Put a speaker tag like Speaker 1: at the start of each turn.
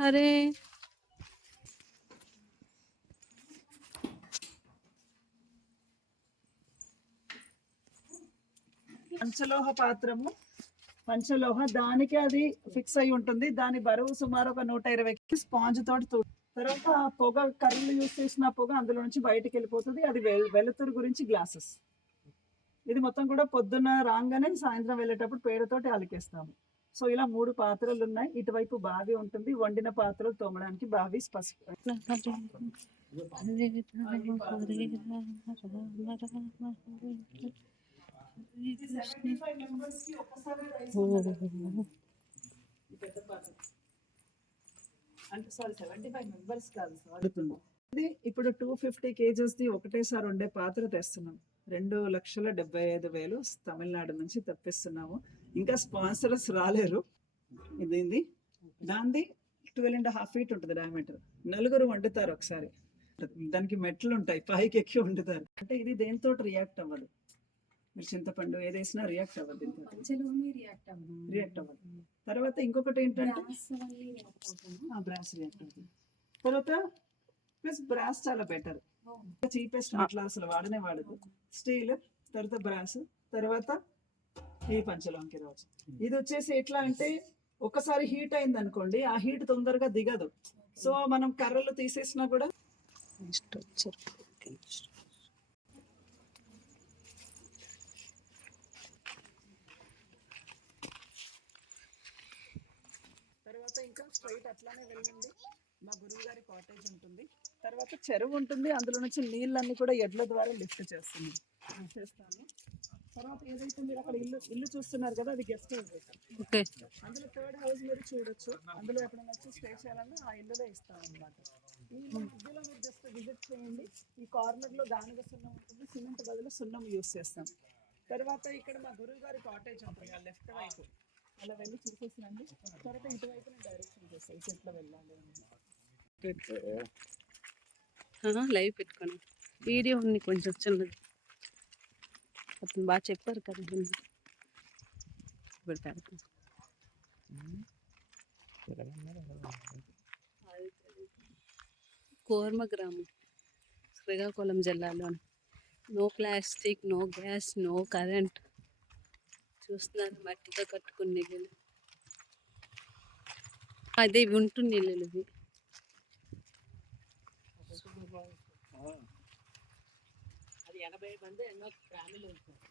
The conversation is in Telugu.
Speaker 1: అరే
Speaker 2: పంచలోహ పాత్రము. పంచలోహ దానికి అది ఫిక్స్ అయి ఉంటుంది. దాని బరువు సుమారు ఒక నూట ఇరవై స్పాంజ్ తోటి తూ- తర్వాత పొగ కర్రలు యూస్ చేసిన పొగ అందులో నుంచి బయటకు వెళ్ళిపోతుంది. అది వెలుతురు గురించి గ్లాసెస్ ఇది మొత్తం కూడా పొద్దున్న రాగానే సాయంత్రం వెళ్ళేటప్పుడు పేడతోటి అలికేస్తాము. సో ఇలా మూడు పాత్రలు ఉన్నాయి ఇటువైపు బావి ఉంటుంది. వండిన పాత్రలు తోమడానికి బావి స్పష్ట అంటే సారీ సెవెంటీ ఫైవ్ మెంబర్స్ కాదు ఇప్పుడు టూ ఫిఫ్టీ కేజెస్ది ఒకటేసారి ఉండే పాత్ర తెస్తున్నాం. రెండు లక్షల డెబ్బై ఐదు వేలు తమిళనాడు నుంచి తెప్పిస్తున్నాము. ఇంకా స్పాన్సర్స్ రాలేరు. ఇది ఇది దానిది ట్వెల్వ్ అండ్ హాఫ్ ఫీట్ ఉంటుంది డయామీటర్ నలుగురు వండుతారు ఒకసారి. దానికి మెట్లు ఉంటాయి పైకి ఎక్కి వండుతారు. అంటే ఇది దేంతో రియాక్ట్ అవ్వదు? మీరు చింతపండు ఏదేసినా రియాక్ట్ అవ్వదు
Speaker 3: రియాక్ట్ అవ్వదు.
Speaker 2: రియాక్ట్ అవ్వదు. తర్వాత ఇంకొకటి ఏంటంటే బ్రాస్ రియాక్ట్ అవుతుంది తర్వాత ప్లస్ బ్రాస్ చాలా బెటర్ చీపెస్ట్ అట్లా అసలు వాడనే వాడదు. స్టీల్ తర్వాత బ్రాస్ తర్వాత ఈ పంచలోంకి రావచ్చు ఇది వచ్చేసి ఎట్లా అంటే ఒకసారి హీట్ అయింది అనుకోండి ఆ హీట్ తొందరగా దిగదు. సో మనం కర్రలు తీసేసినా కూడా
Speaker 1: నెక్స్ట్ వచ్చారు
Speaker 2: తర్వాత ఇంకా స్ట్రైట్ అట్లానే వెళ్ళండి. మా గురువు గారి కాటేజ్ ఉంటుంది. తర్వాత చెరువు ఉంటుంది. అందులో నుంచి నీళ్ళన్నీ కూడా ఎడ్ల ద్వారా లిఫ్ట్ చేస్తుంది. చేస్తాను. తర్వాత ఏదైతే మీరు అక్కడ ఇల్లు ఇల్లు చూస్తున్నారు కదా అది గెస్ట్ హౌస్
Speaker 1: ఓకే.
Speaker 2: అందులో థర్డ్ హౌస్ మీరు చూడొచ్చు. అందులో ఎప్పుడైనా వచ్చి స్టే చేయాలన్నా ఆ ఇల్లులో ఇస్తాం అనమాట ఈ మధ్యలో మీరు జస్ట్ విజిట్ చేయండి. ఈ కార్నర్లో దానిగా సున్నం ఉంటుంది. సిమెంట్ బదులు సున్నం యూస్ చేస్తాం. తర్వాత ఇక్కడ మా గురువు గారి కాటేజ్ ఉంటుంది. ఆ లెఫ్ట్ వైపు. అలా వెళ్ళి చూసేసినండి తర్వాత ఇటువైపు నేను డైరెక్షన్ చేస్తాను ఎట్లా వెళ్ళాలి
Speaker 1: లైవ్ పెట్టుకోండి. వీడియో ఉంది కొంచెం చిన్నది. అతను బాగా చెప్పారు కదా. ఇప్పుడు పెడతాను కోర్మ గ్రామం శ్రీకాకుళం జిల్లాలో no plastic no gas no current చూస్తున్నారు మట్టితో కట్టుకున్న ఇల్లు అదే ఇవి ఉంటుంది ఇల్లులు ఇవి
Speaker 2: ఎనభై మంది ఎన్నో ఫ్యామిలీ ఉంటుంది